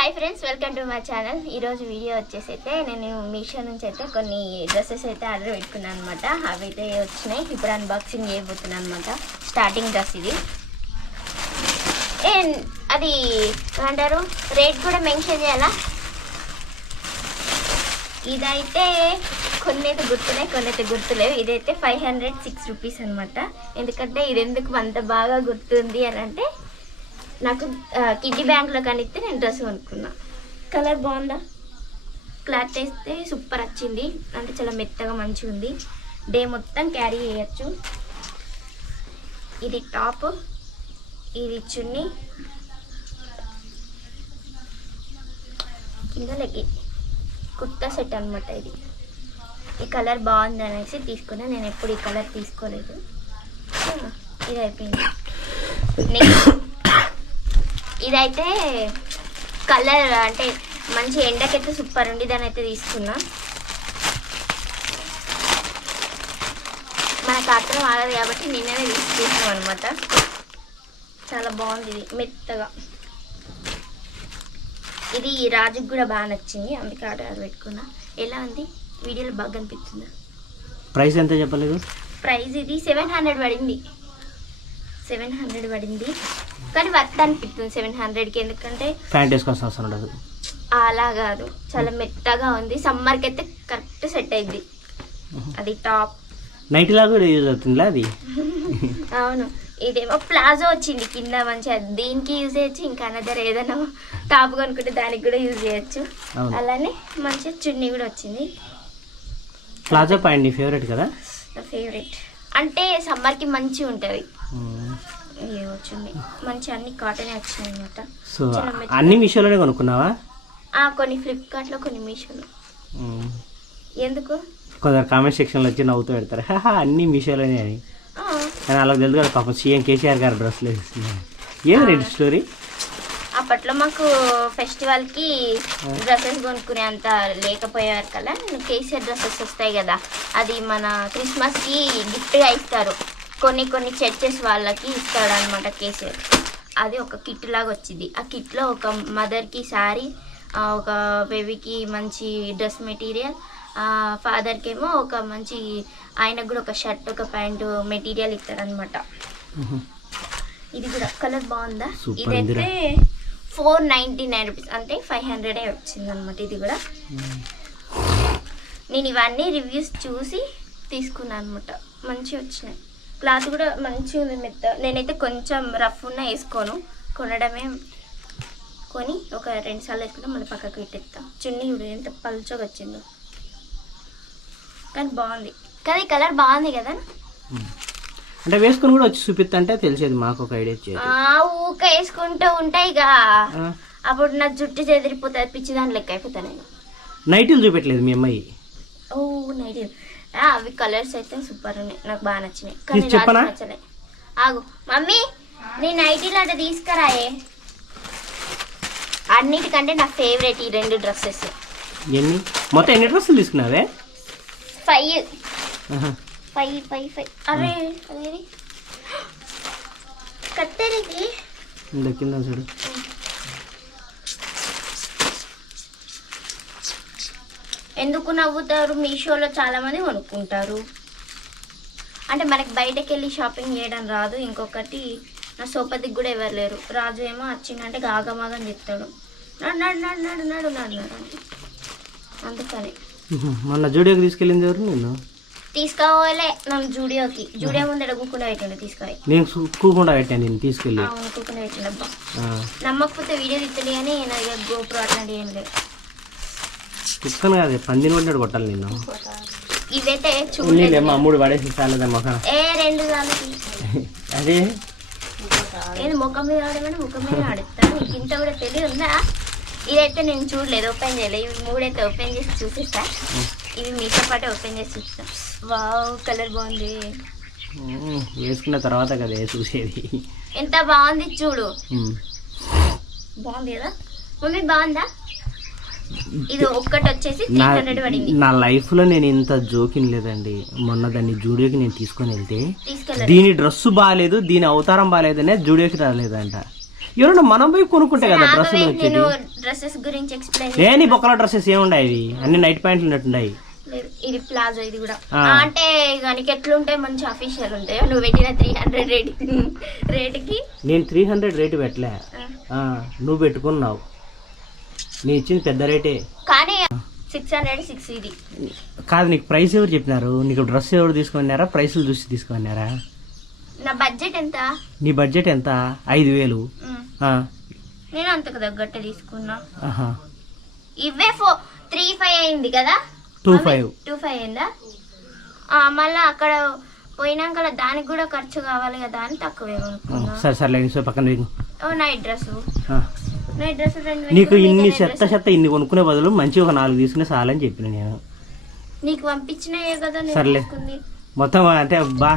Hi friends, welcome to my channel. ఈరోజు video వచ్చేసి అయితే నేను మీషో నుంచి అయితే కొన్ని డ్రెస్సెస్ అయితే ఆర్డర్ పెట్టుకున్నాను అనమాట. అవి అయితే వచ్చినాయి. ఇప్పుడు అన్బాక్సింగ్ చేయబోతున్నాను అనమాట. స్టార్టింగ్ డ్రెస్ ఇది. అది ఏమంటారు, రేట్ కూడా మెన్షన్ చేయాలా? ఇదైతే కొన్ని అయితే గుర్తున్నాయి, కొన్ని అయితే గుర్తులేవు. ఇదైతే 506 రూపీస్ అనమాట. ఎందుకంటే ఇది ఎందుకు అంత బాగా గుర్తుంది అని అంటే, నాకు కిడ్డీ బ్యాంక్లో కనిస్తే నేను డ్రెస్ కొనుక్కున్నా. కలర్ బాగుందా? క్లాత్ అయితే సూపర్ వచ్చింది. అంటే చాలా మెత్తగా మంచిగా ఉంది. డే మొత్తం క్యారీ చేయొచ్చు. ఇది టాప్, ఇది చున్నీ, కింద లెగ్గి కుర్తా సెట్ అనమాట. ఇది ఈ కలర్ బాగుంది అనేసి తీసుకున్నా. నేను ఎప్పుడు ఈ కలర్ తీసుకోలేదు. ఇది అయిపోయింది. నెక్స్ట్ ఇదైతే కలర్ అంటే మంచి ఎండకైతే సూపర్ ఉంది. దాని అయితే తీసుకున్నా. మనకు ఆత్రం ఆగదు కాబట్టి నిన్ననే తీసుకున్నాం అనమాట. చాలా బాగుంది. ఇది మెత్తగా. ఇది రాజుకు కూడా బాగా నచ్చింది, అందుకే ఆర్డర్ పెట్టుకున్నా. ఎలా ఉంది? వీడియోలో బాగా అనిపిస్తుందా? ప్రైస్ ఎంత చెప్పలేదు? ప్రైస్ ఇది 700 పడింది. 700 పడింది, కానీ వర్త్ అనిపిస్తుంది 700కి. ఎందుకంటే ప్యాంట్ వేసుకోవాల్సిన అవసరం ఉండదు. అలా కాదు, చాలా మెత్తగా ఉంది. సమ్మర్కి అయితే కరెక్ట్ సెట్ అయింది. అది టాప్. నైట్ లాగా కూడా యూజ్ అవుతుందిలా అది. అవును. ఇదేమో ప్లాజో వచ్చింది కింద, మంచిగా దీనికి యూజ్ చేయొచ్చు. ఇంకా అనదర్ ఏదైనా టాప్ కొనుక్కుంటే దానికి కూడా యూజ్ చేయొచ్చు. అలానే మంచిగా చున్నీ కూడా వచ్చింది. ప్లాజో పాయింట్ నీ ఫేవరెట్ కదా? నా ఫేవరెట్. అంటే సమ్మర్కి మంచిగా ఉంటుంది. వచ్చింది మంచి, అన్ని కాటనే వచ్చినాయి అనమాట. సో అన్ని మీషోలోనే కొనుక్కున్నావా? కొన్ని ఫ్లిప్కార్ట్లో, కొన్ని మీషోలో. ఎందుకు? కొందరు కామెంట్ సెక్షన్లో వచ్చి నవ్వుతూ పెడతారు, అన్ని మీషోలోనే అని. కానీ అలా తెలుసు కదా, పాపం సీఎం కేసీఆర్ గారు డ్రెస్సులు వేస్తున్నాయి. ఏం రెడ్ స్టోరీ? అప్పట్లో మాకు ఫెస్టివల్కి డ్రెస్సెస్ కొనుక్కునే అంత లేకపోయేవారు కదా. కేసీఆర్ డ్రెస్సెస్ వస్తాయి కదా, అది మన క్రిస్మస్కి గిఫ్ట్గా ఇస్తారు. కొన్ని చర్చెస్ వాళ్ళకి ఇస్తాడు అనమాట కేసీఆర్. అది ఒక కిట్ లాగా వచ్చింది. ఆ కిట్లో ఒక మదర్కి శారీ, ఒక బేబీకి మంచి డ్రెస్ మెటీరియల్, ఫాదర్కి ఏమో ఒక మంచి, ఆయనకు కూడా ఒక షర్ట్, ఒక ప్యాంటు మెటీరియల్ ఇస్తారనమాట. ఇది కూడా కలర్ బాగుందా? ఇదైతే 499 రూపీస్, అంటే 500 వచ్చింది అనమాట. ఇది కూడా నేను ఇవన్నీ రివ్యూస్ చూసి తీసుకున్నాను అనమాట. మంచిగా వచ్చినాయి. క్లాత్ కూడా మంచిగా ఉంది, మెత్త. నేనైతే కొంచెం రఫ్ ఉన్న వేసుకోను, కొనడమే. కొని ఒక 2 సార్లు వేసుకుంటే మళ్ళీ పక్కకు పెట్టేస్తాం. చున్నీ కూడా ఎంత పల్చగా వచ్చిందో, కానీ బాగుంది కదా. ఈ కలర్ బాగుంది కదా. అంటే వేసుకుని కూడా వచ్చి చూపిస్తంటే తెలిసేది మాకు, ఒక ఐడియా వచ్చేది. ఊక వేసుకుంటూ ఉంటాయిగా, అప్పుడు నా జుట్టు చెదిరిపోతుంది, పిచ్చి దాని లెక్క అయిపోతా నేను. నైటీలు చూపెట్టలేదు మీ అమ్మాయి? ఓ నైటీలు, అవి కలర్స్ అయితే సూపర్ ఉన్నాయి, నాకు బాగా నచ్చినాయి. కానీ నచ్చలే. ఆగు మమ్మీ, నేను నైటీలు అంటే తీసుకురాయే. అన్నిటికంటే నా ఫేవరెట్ ఈ 2 డ్రెస్సెస్. ఎన్ని మొత్తం ఎన్ని డ్రెస్సులు తీసుకున్నావే? 5. అరే అదేది కత్తెరికి కింద చూడు. ఎందుకు నవ్వుతారు? మీషోలో చాలా మంది కొనుక్కుంటారు. అంటే మనకి బయటకు వెళ్ళి షాపింగ్ చేయడం రాదు. ఇంకొకటి, నా సోపతికి కూడా ఎవరు లేరు. రాజు ఏమో వచ్చిందంటే గాగమాగని చెప్తాడు, నడు అందుకని. మొన్న జూడియోకి తీసుకెళ్ళింది ఎవరు? నేను తీసుకోవాలే. నన్ను జూడియో ముందు ఎడగకుండా పెట్టండి. తీసుకొని నేను కూకుండా పెట్టాను, నేను తీసుకెళ్ళి. కూకుండా పెట్టండి. అబ్బా, నమ్మకపోతే వీడియో తీస్తుంది. కానీ నా దగ్గర గోప్రో అట్లాంటి ఏం లేదు. కుక్కను కాదు, పందిని కొట్టినాడు కొట్టాలి నిన్ను. ఇవైతే చూడలేదు. 3 పడేసి చాలదా మొఖం? 2 సార్లు అదే ఏది ముఖం మీద ఆడమని ముఖం మీద ఆడుతాను. ఇంత కూడా తెలియదుందా? ఇదైతే నేను చూడలేదు, ఓపెన్ చేయలేదు. ఇవి 3 అయితే ఓపెన్ చేసి చూపిస్తా. ఇవి మీతో పాటు ఓపెన్ చేసి చూపిస్తా. వావ్, కలర్ బాగుంది. వేసుకున్న తర్వాత కదా చూసేది. ఎంత బాగుంది చూడు. బాగుంది కదా మమ్మీ? బాగుందా? ఇది ఒక్కటి వచ్చేసి 300 పడింది. నా లైఫ్ లో నేను ఇంత జోకిన్ లేదండి. మొన్న దాన్ని జూడియోకి నేను తీసుకొని వెళ్తే, దీని డ్రెస్ బాగాలేదు, దీని అవతారం బాగాలేదనే జూడియోకి రాలేదంట. ఎవరన్నా మనం పోయి కొనుక్కుంటే కదా డ్రెస్సులు నేను డ్రెస్సెస్ గురించి ఎక్స్ప్లెయిన్ ఏ నీ బొక్కల డ్రెస్సెస్ ఏముండాయి ఇవి అన్ని నైట్ ప్యాంట్లు ఉన్నట్టున్నాయి. ఇది ప్లాజో, ఇది కూడా అంటే నీకు ఎట్లుంటాయి మంచి అఫీషియల్ ఉంటాయి. నువ్వు పెట్టిన 300 రేటుకి నేను 300 రేటు పెట్టలే, నువ్వు పెట్టుకున్నావు. నీ ఇచ్చింది పెద్ద రేటే కానీ 606 ఇది కాదు. నీకు ప్రైస్ ఎవరు చెప్పినారు? నీకు డ్రెస్ ఎవరు తీసుకున్నారా? ప్రైస్లు చూసి తీసుకున్నారా? నా బడ్జెట్ ఎంత? నీ బడ్జెట్ ఎంత? 5,000. నేను అంతకు తగ్గట్టు తీసుకున్నా. ఇవే 3,500 అయింది కదా. 2,500 అయిందా? మళ్ళీ అక్కడ పోయినాక దానికి కూడా ఖర్చు కావాలి కదా అని తక్కువ. సరే సరే పక్కన నైట్ డ్రెస్ నీకు ఇన్ని చెత్త ఇన్ని కొనుక్కునే బదులు మంచి ఒక 4 తీసుకునే చాలని చెప్పిన నేను. నీకు పంపించినాయే కదా. సర్లే మొత్తం అంటే బా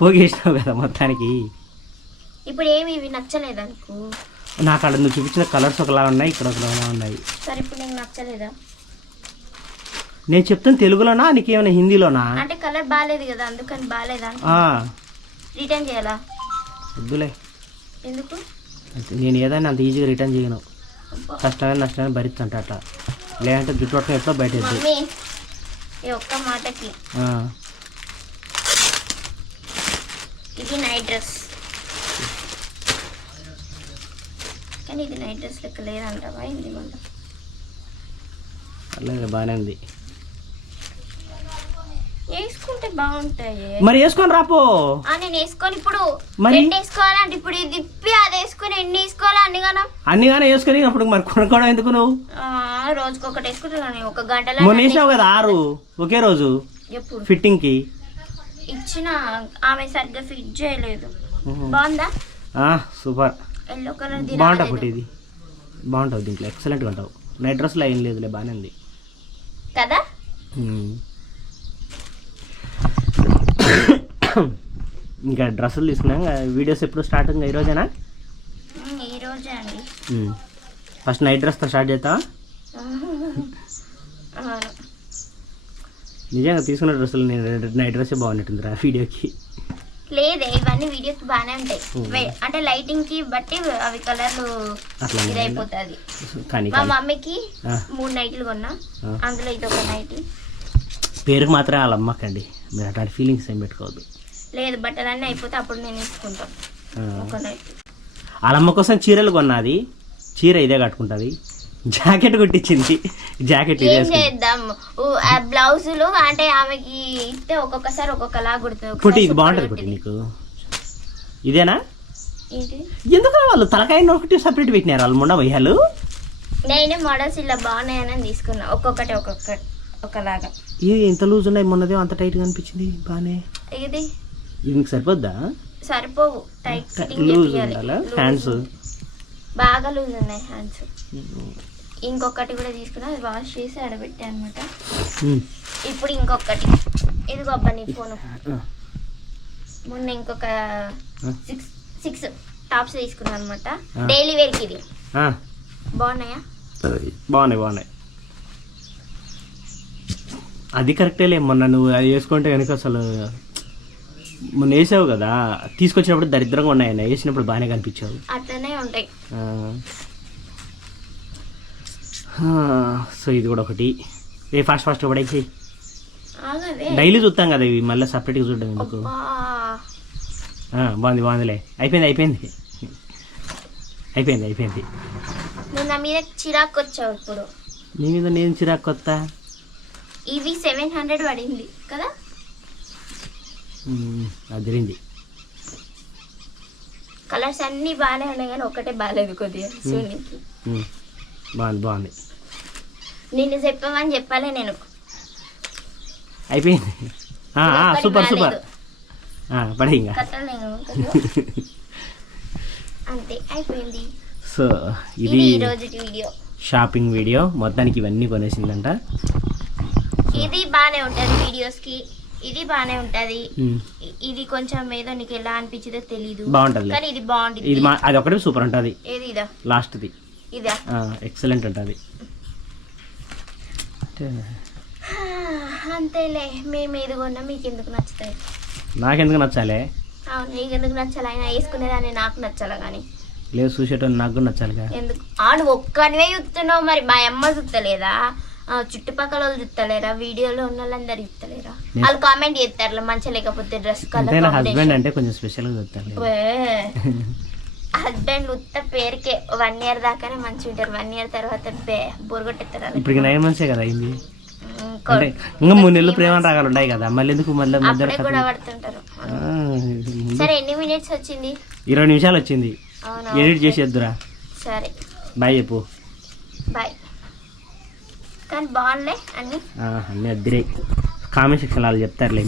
పోగేసినావు కదా మొత్తానికి. ఇప్పుడు ఏమి ఇవి నచ్చలేదా నీకు? నాకు అక్కడ నువ్వు చూపించిన కలర్స్ ఒకలా ఉన్నాయి, ఇక్కడ ఒకలా ఉన్నాయి. సరే ఇప్పుడు నీకు నచ్చలేదా? నేను చెప్తాను తెలుగులోనా నీకేమైనా హిందీలోనా? అంటే కలర్ బాగాలేదు కదా అందుకని బాగాలేదా? రిటర్న్ చేయాలా? వద్దులే. ఎందుకు? నేను ఏదైనా అంత ఈజీగా రిటర్న్ చేయను. కష్టమైన నష్టమైన భరిస్తుంట అట్లా, లేదంటే జుట్టు పట్టుకుని ఎట్లా బయట ఒక్క మాటకి. ఇది నైట్ డ్రెస్ కానీ ఇది నైట్ డ్రెస్ లెక్క లేదంటావా? ఇది మళ్ళీ బాగానే ఉంది. వేసుకుంటే బాగుంటాయి. మరి వేసుకొని రాపో. నేను వేసుకొని ఇప్పుడు వేసుకోవాలంటే ఇప్పుడు ఇది తిప్పి అది వేసుకుని ఎన్ని వేసుకోవాలి? అన్నిగానే వేసుకొని అప్పుడు మరి కొనుక్కోవడం ఎందుకు? నువ్వు రోజుకొకటి వేసుకుంటున్నాను. ఒక గంటలో మొన్న వేసావు కదా 6 ఒకే రోజు. ఎప్పుడు ఫిట్టింగ్ కి ఇచ్చిన ఆమె సరిగ్గా ఫిట్ చేయలేదు. బాగుందా? సూపర్. ఎల్లో కలర్ బాగుంటుంది. ఇది బాగుంటుంది, దీంట్లో ఎక్సలెంట్గా ఉంటావు. నైట్ డ్రెస్లో ఏం లేదులే, బాగానే ఉంది కదా. ఇంకా డ్రెస్సులు తీసుకున్నాం. వీడియోస్ ఎప్పుడు స్టార్ట్ అయింది? ఈరోజేనా? ఈరోజే అండి. ఫస్ట్ నైట్ డ్రెస్తో స్టార్ట్ చేస్తావా? నిజంగా తీసుకున్న డ్రెస్సులు నేను నైట్ డ్రెస్సే బాగున్నట్టుందిరా వీడియోకి. లేదే ఇవన్నీ వీడియోకి బాగానే ఉంటాయి. అంటే లైటింగ్ కి బట్టి అవి కలర్లు ఇదైపోతుంది. మా మమ్మీకి 3 నైట్లు కొన్నా, అందులో ఇది ఒక నైట్. పేరుకి మాత్రం వాళ్ళ అమ్మకండి, మీరు అట్లాంటి ఫీలింగ్స్ ఏం పెట్టుకోవద్దు. లేదు బట్టలన్నీ అయిపోతే అప్పుడు నేను తీసుకుంటాను ఒక నైట్. వాళ్ళ అమ్మ కోసం చీరలు కొన్నది, చీర ఇదే కట్టుకుంటుంది. జాకెట్ కుట్టించింది, జాకెట్ ఏం చేద్దాం. బ్లౌజులు అంటే ఆమెకి ఇస్తే ఒక్కొక్కసారి ఒక్కొక్కలా కుడుతుంది. కుట్టి ఇది బాగుంటుంది కుట్టి. నీకు ఇదేనా? ఎందుకు వాళ్ళు తలకాయ ఒకటి సపరేట్ పెట్టినారు వాళ్ళు ముండ వయ్యాలు. నేను మోడల్స్ ఇలా బాగున్నాయని తీసుకున్నా, ఒక్కొక్కటి ఒకలాగా. ఎంత లూజ్ ఉన్నాయి, మొన్నదే అంత టైట్ గా అనిపించింది. బానే ఇది నీకు సరిపోద్దా? సరిపోవు, టైట్ లూజ్ ఉండాలా? హ్యాండ్స్ బాగా లూజ్ ఉన్నాయి హ్యాండ్స్. ఇంకొకటి కూడా తీసుకున్నా, అది వాష్ చేసి ఆడబెట్టా అనమాట. ఇప్పుడు ఇంకొకటి ఇది గొప్పని ఫోను. మొన్న ఇంకొక 6 టాప్స్ తీసుకున్నాను అనమాట, డైలీ వేర్కి. ఇది బాగున్నాయా? బాగున్నాయి. అది కరెక్టేలే. మొన్న నువ్వు అది వేసుకుంటే కనుక అసలు మొన్న వేసావు కదా, తీసుకొచ్చినప్పుడు దరిద్రంగా ఉన్నాయి, వేసినప్పుడు బాగానే కనిపించావు. అట్లనే ఉంటాయి. సో ఇది కూడా ఒకటి. ఫాస్ట్ పడేసి డైలీ చూస్తాం కదా ఇవి, మళ్ళీ సపరేట్గా చూడడం ఎందుకు? బాగుందిలే. అయిపోయింది. నువ్వు నా మీద చిరాకు వచ్చావు. ఇప్పుడు నీ మీద నేను చిరాకు వస్తా? ఇవి 700 పడింది కదా. అదిరింది. కలర్స్ అన్ని బాగానే ఉన్నాయి కానీ ఒకటే బాగాలేదు కొద్దిగా. బాగుంది. నిన్ను చెప్పమని చెప్పాలి నేను. అయిపోయింది. సూపర్ పడే ఇంకా అంతే అయిపోయింది. సో ఇది ఈరోజు వీడియో, షాపింగ్ వీడియో. మొత్తానికి ఇవన్నీ కొనేసిందంట. ఇది బాగానే ఉంటుంది వీడియోస్కి, ఇది బాగానే ఉంటది. ఇది కొంచెం ఏదో నీకు ఎలా అనిపించిందో తెలీదు, బాగుంటది కానీ ఇది బాగుంటుంది. ఇది అది ఒకటి సూపర్ ఉంటది. ఏది ఇదా? లాస్ట్ది ఇదా? ఎక్సలెంట్ ఉంటది. అంతేలే, మేము ఏది కొన్నా మీకు ఎందుకు నచ్చుతాయి? నాకెందుకు నచ్చాలే? అవును, నీకు ఎందుకు నచ్చాలి? ఆయన వేసుకునేదాన్ని నాకు నచ్చాలా కానీ. లేదు చూసేటోళ్ళు నాకు కూడా నచ్చాలిగా. ఎందుకు నువ్వు ఒక్కనివే చూస్తున్నావు, మరి మా అమ్మ చూస్తలేదా, చుట్టుపక్కల వాళ్ళు చూస్తలేరా, వీడియోలో ఉన్న వాళ్ళందరూ చూస్తలేరా? వాళ్ళు కామెంట్ చేస్తారు మంచిగా లేకపోతే డ్రెస్ కలర్. హస్బెండ్ అంటే కొంచెం స్పెషల్గా చూస్తారు. హస్బెండ్ ఉత్త పేరుకే 1 year దాకానే మంచిగా ఉంటారు, 1 year తర్వాత బోరగొట్టేస్తారు. ఇప్పుడు 9 months కదా అయింది, అంటే ఇంకా 3 నెలలు ప్రేమ రాగాలు ఉన్నాయి కదా, మళ్ళీ ఎందుకు మళ్ళీ కూడా పడుతుంటారు. సరే ఎన్ని మినిట్స్ వచ్చింది? 20 నిమిషాలు వచ్చింది. ఎడిట్ చేసేద్దురా. సరే బాయ్ చెప్పు. బాయ్. కానీ బాగున్నాయి అన్నీ అద్దరే. కామెంట్ సెక్షన్ వాళ్ళు చెప్తారులే,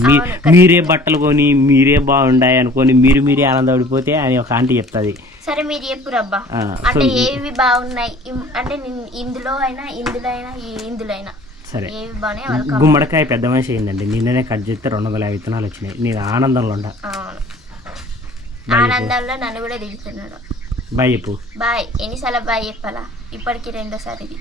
మీరే బట్టలు కొని మీరే బాగుండాయి అనుకొని మీరే ఆనందపడిపోతే అని ఒక ఆంటీ చెప్తుంది. సరే మీరు చెప్పు రబ్బా, అంటే ఏవి బాగున్నాయి అంటే ఇందులో అయినా సరే. గుమ్మడికాయ పెద్ద మనిషి అయిందండి, నిన్ననే కట్ చేస్తే 250 విత్తనాలు వచ్చినాయి. నేను ఆనందంలో ఉండా. ఆనందంలో నన్ను కూడా తిడుతున్నాడు. బాయ్ చెప్పు. బాయ్. ఎన్నిసార్లు బాయ్ చెప్పాలా? ఇప్పటికి 2వ సారి ఇది.